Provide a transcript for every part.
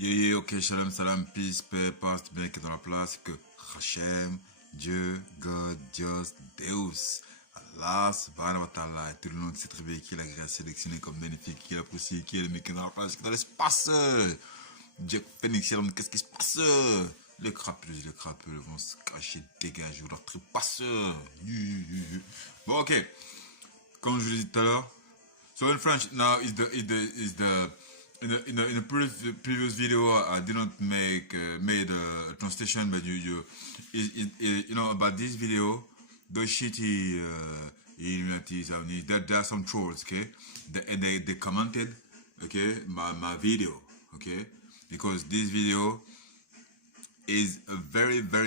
Ok, shalom, salam, peace, paix, paz, tout bien qui est dans la place, que Hachem, Dieu, God, Dios, Deus, Allah, subhanahu wa ta'ala, et tout le monde s'est réveillé, qui est la grâce sélectionnée comme bénéfique, qui est l'apprécié, qui est le mec qui est dans la place, qui est dans l'espace. Jack Phoenix, qu'est-ce qui se passe? Les crapuleux vont se cacher, dégager, ou leur trépasseur. Bon, ok, comme je vous l'ai dit tout à l'heure, so in French now is the in the previous video I didn't made a translation, but you know about this video, those shitty Illuminatis. There are some trolls, okay? They commented, okay, my video, okay, because this video is a very blah,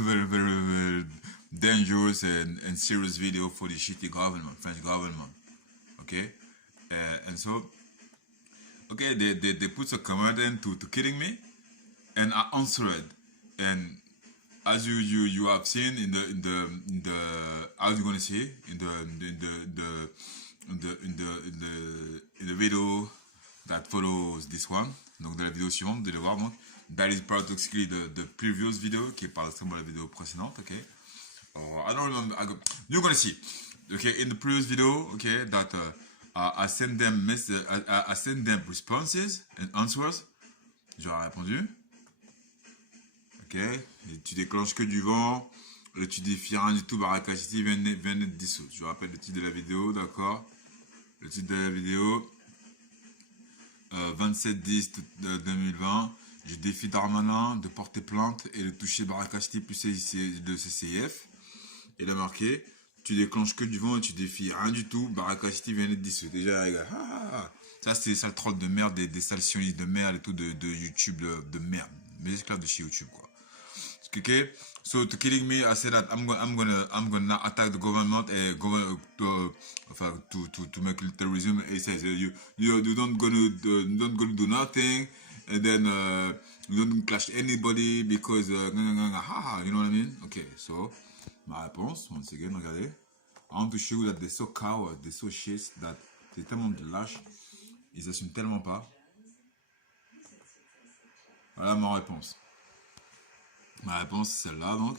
very dangerous and serious video for the shitty government, French government, okay? And so, okay, they put a comment in to killing me, and I answered, and as you have seen in the how you gonna say in the video that follows this one, donc dans la vidéo suivante, de le voir, donc that is paradoxically the previous video qui parle seulement de la vidéo précédente, okay? I don't remember. You're gonna see, okay, in the previous video, okay, that I send them I send them responses and answers. Je leur ai répondu, ok, et tu déclenches que du vent, et tu défies rien du tout, Baraka City vient d'être dissoute. Je rappelle le titre de la vidéo, d'accord? Le titre de la vidéo, 27/10/2020, je défie Darmanin de porter plainte et de toucher Baraka City plus le CCIF. Et il a marqué, tu déclenches que du vent et tu défies rien du tout, Baraka City vient d'être dissous. Déjà, les gars, ça c'est des sales trolls de merde, des sales sionistes de merde et tout de YouTube de merde. Mes esclaves de chez YouTube, quoi. Okay, so to killing me, I said that I'm gonna attack the government and to make terrorism. It says you don't gonna do nothing, and then you don't clash anybody because you know what I mean? Okay, so ma réponse, once again, regardez, I want to show you that they're so cowards, they're so shit, that c'est tellement de lâches, ils assument tellement pas. Voilà ma réponse. Ma réponse c'est celle-là, donc.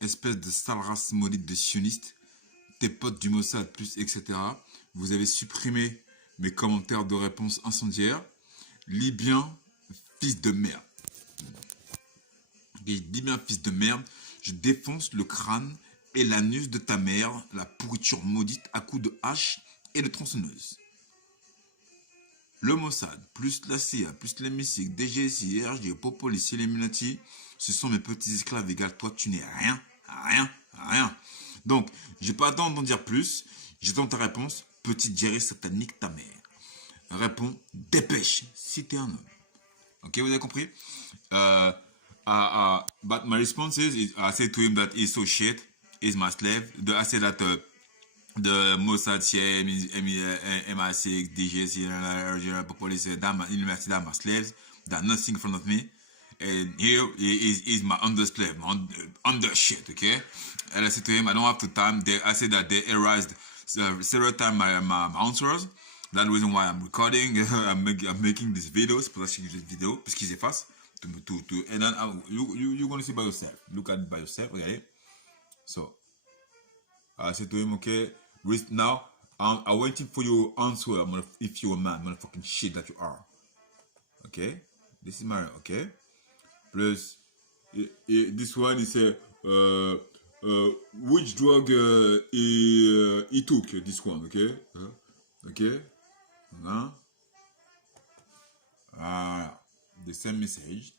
Espèce de sale race maudite de sionistes, tes potes du Mossad, plus, etc. Vous avez supprimé mes commentaires de réponse incendiaires. Libyen, fils de merde. Libyen, fils de merde, je défonce le crâne et l'anus de ta mère, la pourriture maudite à coups de hache et de tronçonneuse. Le Mossad, plus la CIA, plus les MI6, DGSI, RG, Popolis, Illuminati, ce sont mes petits esclaves égales. Toi, tu n'es rien. Donc, j'ai pas le temps d'en dire plus. J'attends ta réponse. Petite diarrhée satanique, ta mère. Réponds, dépêche, si t'es un homme. Ok, vous avez compris? But my response is, I said to him that he's so shit, he's my slave. I said that the Mossad, CIA, MI6, DGS, police, Illuminati, that my slaves, that nothing in front of me. And here is my under slave, my under shit, okay? And I said to him, I don't have the time. I said that they erased several times my answers. That's the reason why I'm recording, I'm making this video. C'est pour ça que je fais cette vidéo, parce qu'ils effacent. And then you're going to see by yourself. Look at it by yourself, okay? So, I said to him, okay, now I'm waiting for your answer. If you're a man, motherfucking shit that you are. Okay? This is my, okay? Plus, this one is which drug he took, this one, okay? Okay? The same message.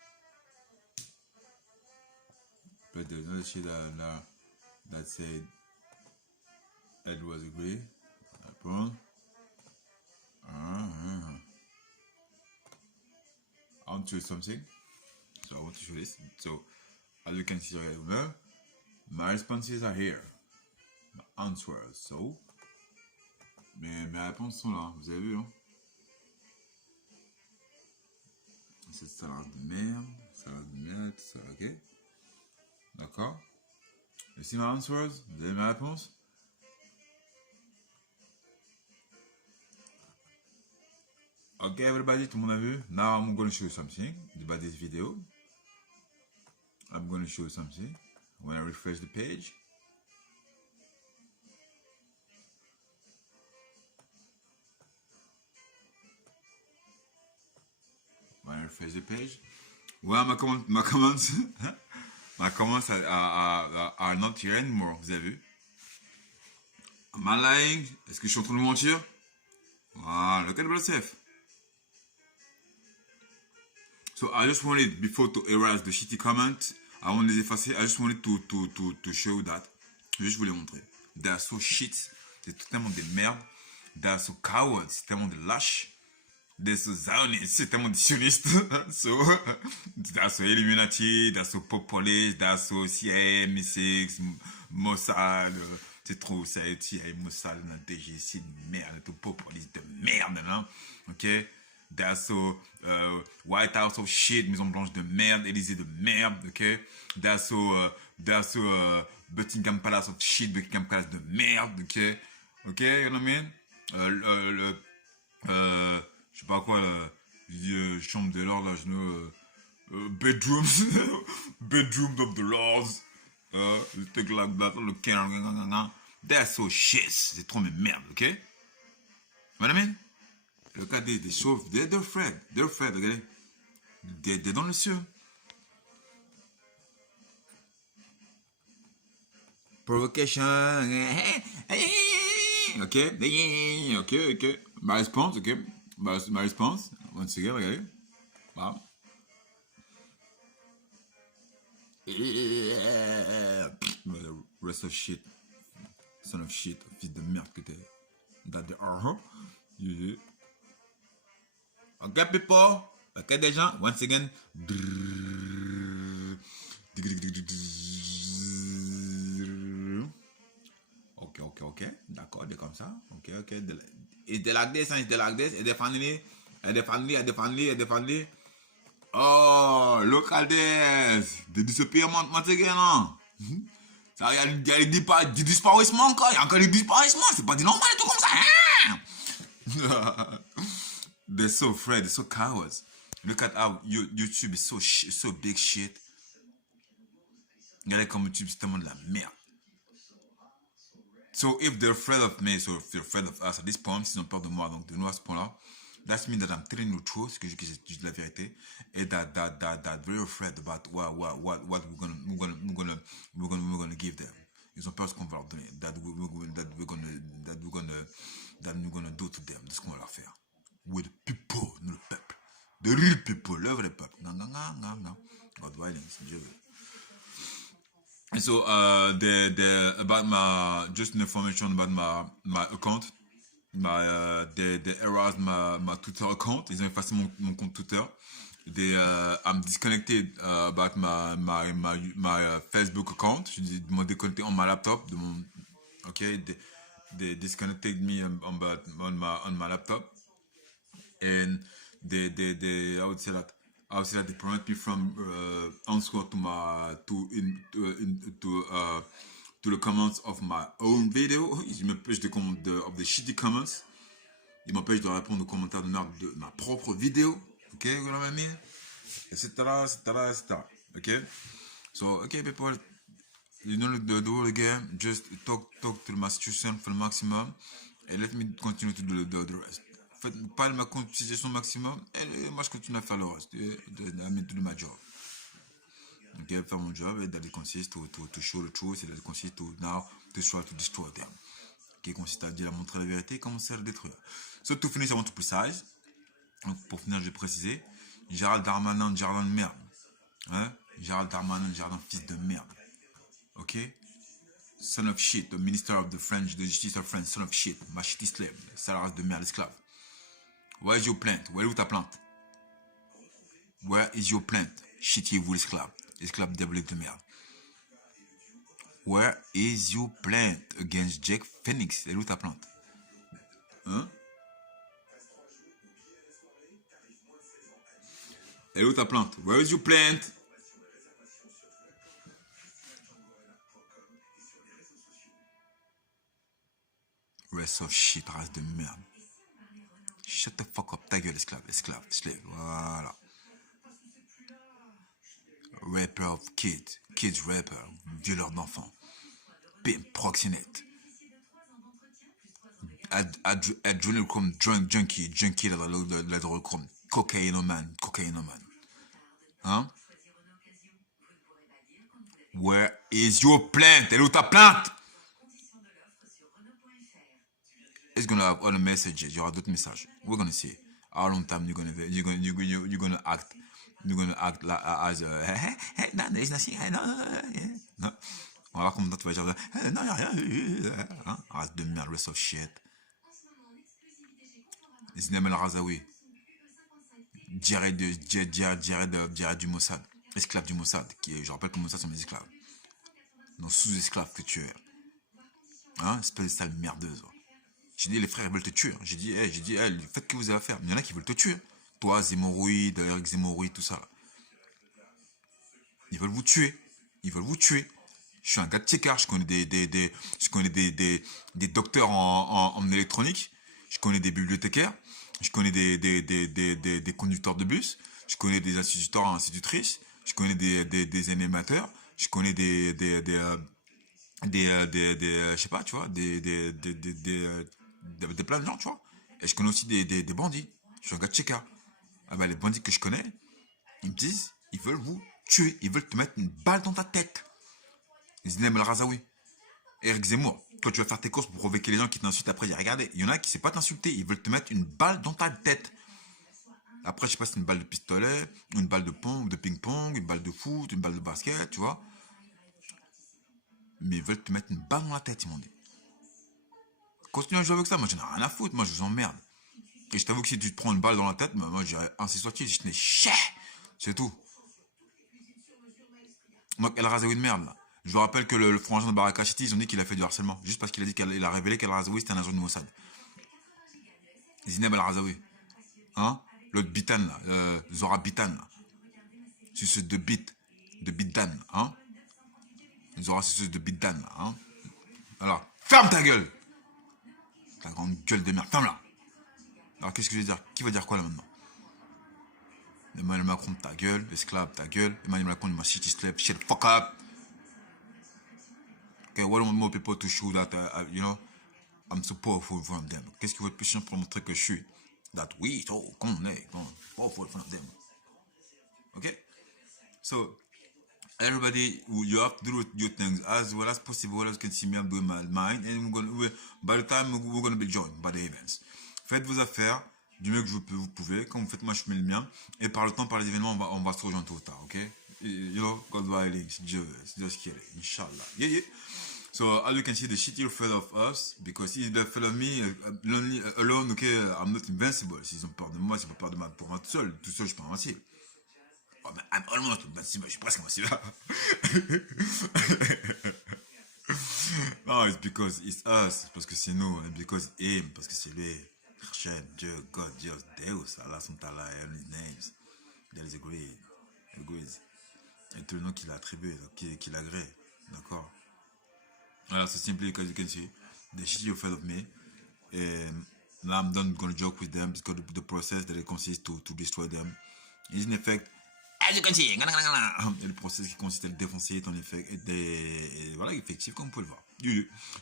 But there's another shit that said Ed was agree. I want to show something. So I want to show this. So as you can see right here, my responses are here. My answers. So mes réponses sont là. Vous avez vu, hein? Cette salade de merde, tout ça, ok? D'accord? You see my answers? Vous avez mes réponses? Okay, everybody, tout le monde a vu? Now I'm going to show you something about this video. I'm going to show you something. When I refresh the page. When I refresh the page. Ouais, ma commence are not here anymore, vous avez vu? Am I lying? Est-ce que je suis en train de mentir? Voilà, look at yourself. So I just wanted, before to erase the shitty comment, I want les effacer, I just wanted to show that. Je vais vous les montrer. They are so shit, c'est tellement des merdes. They are so cowards, c'est tellement des lâches. They're so Zionists, c'est tellement des sionistes. So, they're so Illuminati, they're so populist, they're so CIA, MI6, Mossad, c'est trop ça, CIA, Mossad, DGC de merde, tout populiste de merde, là. Ok? They're so White House of shit, Maison Blanche de merde, Élysée de merde, ok? They're so Buckingham Palace of shit, Buckingham Palace de merde, ok? Ok, you know what I mean? Je sais pas quoi, je dis chambre de l'or, là, je know, bedrooms, bedrooms of the lords, truc like that, le king, they're so shit, c'est trop mes merdes, ok? You know what I mean? Le cas des chauves, they're afraid, regardez, they're dans le ciel. Provocation, ok. My response, ok. My response, once again, regardez. Wow. The rest of shit. Son of shit, fils de merde que t'es. That they are. Yeah. Ok, people. Ok, des gens, once again. Ok. D'accord, c'est comme ça. Ok. It's like this, and it's like this. And they finally. Oh, look at this. The disappearment, once again, hein. Ça, il y a des disparaissements encore. Il y a encore des disparaissements. C'est pas dit normal, tout comme ça. Hein? They're so afraid. They're so cowards. Look at how YouTube is so big shit. Regardez comme YouTube, c'est tellement de la merde. So if they're afraid of me, so if they're afraid of us at this point, s'ils ont peur de moi, donc de nous à ce point-là, that means that I'm telling you the truth, que je dis la vérité, et that very afraid about what we're gonna give them. Ils ont peur de ce qu'on va leur donner, that we're gonna do to them, de ce qu'on va leur faire. With people, nous le peuple, the real people, le vrai peuple. Non. God violence, Dieu. And so about my just information about my account, they erased my Twitter account. Ils ont effacé mon compte Twitter. I'm disconnected about my Facebook account. Je m'ont déconnecté on my laptop de mon. Okay, they disconnected me on my laptop, and they I would say that they prevent me from answer to the comments of my own video. Ils m'empêchent de commenter of the shitty comments. Ils m'empêchent de répondre aux commentaires de merde de ma propre vidéo. Ok, you know what I mean? Etc. Ok? So, ok, people, you know the whole game. Just talk to my situation for the maximum. And let me continue to do the rest. Faites pas ma situation maximum. Et moi, je continue à faire le reste. Do my job. Ok, faire mon job. Et that it consists to show the truth. Et that it consists to now to try to destroy them. Qui consiste à dire, à montrer la vérité et commencer à le détruire. So, to finish, I want to precise. Donc, pour finir, je vais préciser. Gérald Darmanin, Gérald de merde. Hein? Gérald Darmanin, Gérald fils de merde. Ok? Son of shit, the minister of the French, the justice of France, son of shit, ma shitty slave, sale race de merde, esclave. Where is your plant? Où est ta plante? Where is your plant? Shitty, vous l'esclave. Esclave diabolique de merde. Where is your plant against Jack Phoenix? Elle est où ta plante? Hein? Elle est où ta plante? Where is your plant? Rest of shit, race de merde. Shut the fuck up. Ta gueule, esclave, slave. Voilà. Rapper of kids. Kids rapper. Violeur d'enfants. Pimp, proxénète. Adrenochrome, junkie de l'adrenochrome. Cocaïnoman. Hein? Where is your plant? Elle est où ta plainte? It's gonna have other messages. Il y aura d'autres messages. We're gonna see. How long time you're gonna act? You're gonna act like, as no, there's nothing. No. Voilà comment tu vas dire. Non, y'a rien. Hein? Arrête de merde, rest of shit. Zinem El Razaoui. Diarrhée du Mossad. Esclave du Mossad. Je rappelle que Mossad sont mes esclaves. Non, sous-esclaves que tu es. Hein? Espèce de sale merdeuse. J'ai dit, les frères veulent te tuer. J'ai dit, faites ce que vous avez à faire. Il y en a qui veulent te tuer. Toi, Zémoroïde, Eric Zémoroïde, tout ça. Ils veulent vous tuer. Je suis un gars de Tchekar. Je connais des docteurs en électronique. Je connais des bibliothécaires. Je connais des conducteurs de bus. Je connais des instituteurs et institutrices. Je connais des animateurs. Je connais je sais pas, tu vois, des plein de gens, tu vois. Et je connais aussi des bandits. Je suis un gars de Tcheka. Ah bah, les bandits que je connais, ils me disent, ils veulent vous tuer. Ils veulent te mettre une balle dans ta tête. Zinem El Razaoui. Eric Zemmour. Toi, tu vas faire tes courses pour provoquer les gens qui t'insultent. Après, regardez, il y en a qui ne savent pas t'insulter. Ils veulent te mettre une balle dans ta tête. Après, je sais pas si c'est une balle de pistolet, une balle de ping-pong, une balle de foot, une balle de basket, tu vois. Mais ils veulent te mettre une balle dans la tête, ils m'ont dit. Continue à jouer avec ça, moi j'en ai rien à foutre, moi je vous emmerde. Et je t'avoue que si tu te prends une balle dans la tête, moi je dirais ainsi soit-il, je tenais chais. C'est tout. Moi, El Razaoui de merde là. Je vous rappelle que le frangin de Barakachiti, ils ont dit qu'il a fait du harcèlement. Juste parce qu'il a dit qu'il a révélé qu'El Razaoui c'était un agent de Mossad. Zineb El Razaoui. Hein? L'autre Bitan là, Zora Bitan là. Suceuse de Bitan, hein? Zora suceuse de Bitan là, hein? Alors, ferme ta gueule! Ta grande gueule de merde, ferme-la! Alors, qu'est-ce que je vais dire? Qui va dire quoi là maintenant? Emmanuel Macron, ta gueule, esclave, ta gueule. Emmanuel Macron, my shit is slave, shut the fuck up! Okay, what do more people to show that, you know, I'm so powerful from them? Qu'est-ce qu'il faut de plus chiant pour montrer que je suis? That we, so, qu'on est, powerful from them. Okay? So, everybody, you have to do your things as well as possible, as you can see me, I'm doing mine, and by the time we're going to be joined by the events. Faites vos affaires du mieux que vous pouvez. Quand vous faites, moi je fais le mien. Et par le temps, par les événements, on va se rejoindre tôt ou tard, ok? You know, God willing, c'est Dieu qui est, Inch'Allah. Yeah. So, as you can see, the shit you're afraid of us, because if they're afraid of me, alone, okay, I'm not invincible. S'ils ont peur de moi, c'est pas peur de moi pour moi tout seul, je suis pas invincible. Oh, mais I'm almost invincible, je suis presque invincible. No, it's because it's us, parce que c'est nous, and because him, parce que c'est lui. Hashem, Dieu, God, Dios, Deus, Allah, Santala, and his names. There is a great. Et tout le nom qu'il a attribué, qu'il agrée, d'accord? Voilà, so simply because you can see, the shit you're afraid of me, now I'm not gonna joke with them, because the process that it consists to destroy them is in effect, as you can see, et le process qui consiste à le défoncer est en effet, et voilà, effectif, comme vous pouvez le voir.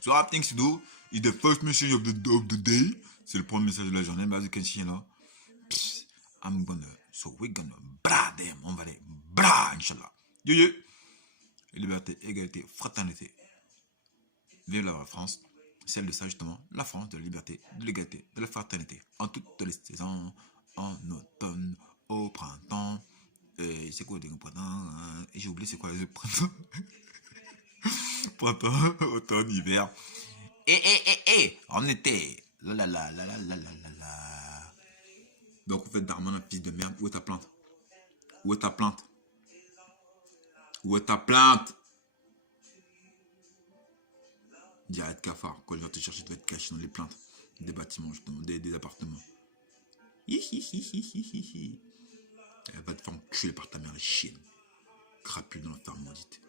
So I have things to do, it's the first mission of the day, c'est le premier message de la journée, but as you can see, you know, we're gonna bra them, on va les bra, Inch'Allah. Liberté, égalité, fraternité. Vive la France, celle de ça justement, la France de la liberté, de l'égalité, de la fraternité, en toutes les saisons, en automne, au printemps, et c'est quoi le printemps, et j'ai oublié c'est quoi le printemps, printemps, automne, hiver, et en été, la. Donc vous faites Darmanin, fils de merde, où est ta plainte? Où est ta plainte? Direct cafard, quand je viens te chercher, tu vas être caché dans les plaintes des bâtiments, justement, des appartements. Elle va te faire enculer par ta mère, les chiennes. Crapule dans la ferme maudite.